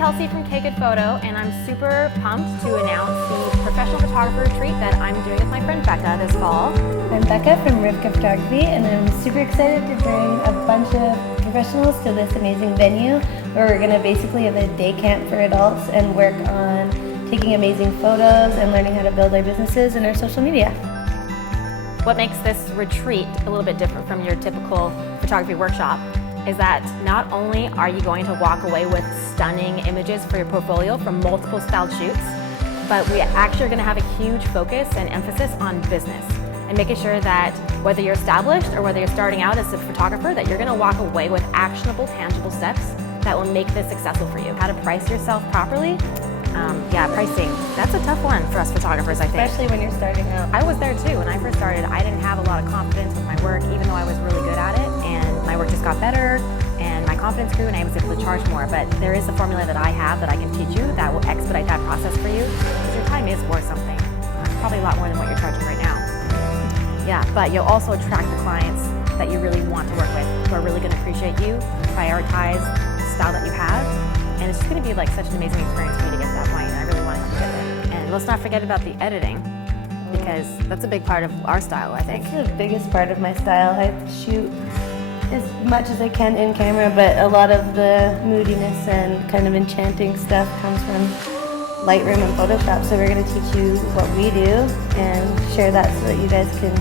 Kelsey from K Good Photo, and I'm super pumped to announce the professional photographer retreat that I'm doing with my friend Becca this fall. I'm Becca from Rivka Photography, and I'm super excited to bring a bunch of professionals to this amazing venue where we're going to basically have a day camp for adults and work on taking amazing photos and learning how to build our businesses and our social media. What makes this retreat a little bit different from your typical photography workshop is that not only are you going to walk away with stunning images for your portfolio from multiple styled shoots, but we actually are going to have a huge focus and emphasis on business and making sure that whether you're established or whether you're starting out as a photographer, that you're going to walk away with actionable, tangible steps that will make this successful for you. How to price yourself properly. Pricing, that's a tough one for us photographers, I think. Especially when you're starting out. I was there too. When I first started, I didn't have a lot of confidence with my work, even though I was really good at it, and my work just got better, and my confidence grew, and I was able to charge more. But there is a formula that I have that I can teach you that will expedite that process for you, because your time is worth something. Probably a lot more than what you're charging right now. Yeah, but you'll also attract the clients that you really want to work with, who are really going to appreciate you, prioritize the style that you have, and it's just going to be like such an amazing experience for you to get to that point, and I really want to help you get there. And let's not forget about the editing, because that's a big part of our style, I think. It's the biggest part of my style. I shoot as much as I can in camera, but a lot of the moodiness and kind of enchanting stuff comes from Lightroom and Photoshop. So we're going to teach you what we do and share that so that you guys can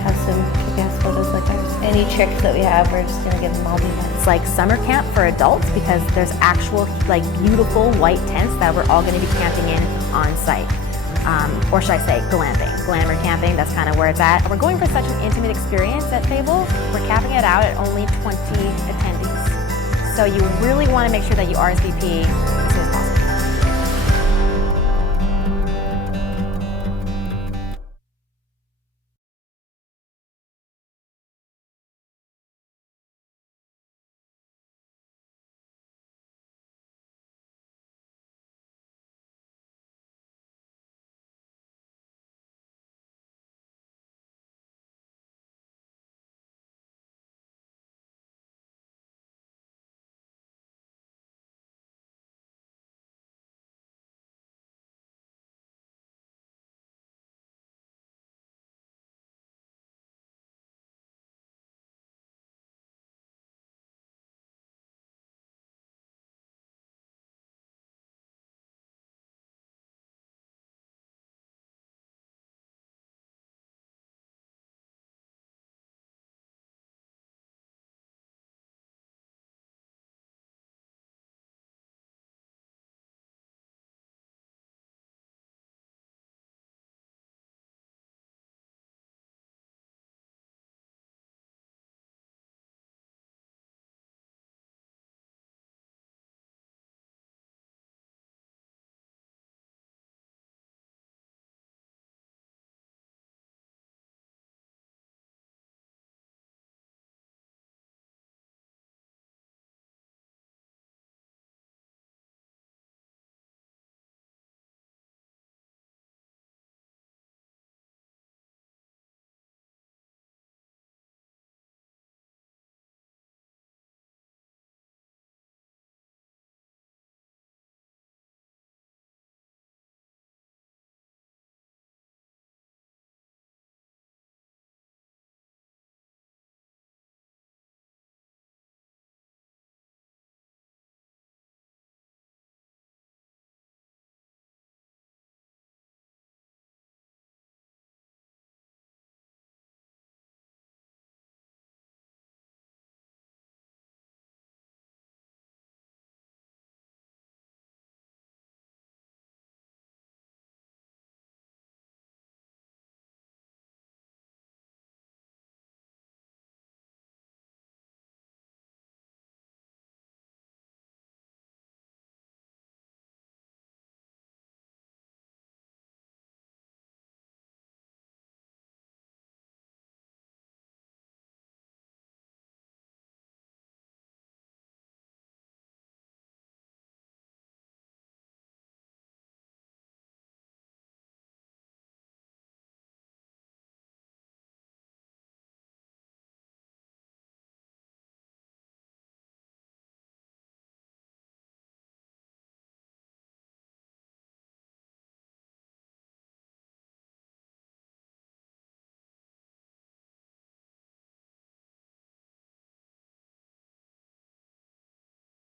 have some kick-ass photos like ours. Any tricks that we have, we're just going to give them all to you guys. It's like summer camp for adults, because there's actual like beautiful white tents that we're all going to be camping in on site. Or should I say glamping. Glamour camping, that's kind of where it's at. We're going for such an intimate experience at Fable. We're capping it out at only 20 attendees. So you really want to make sure that you RSVP as soon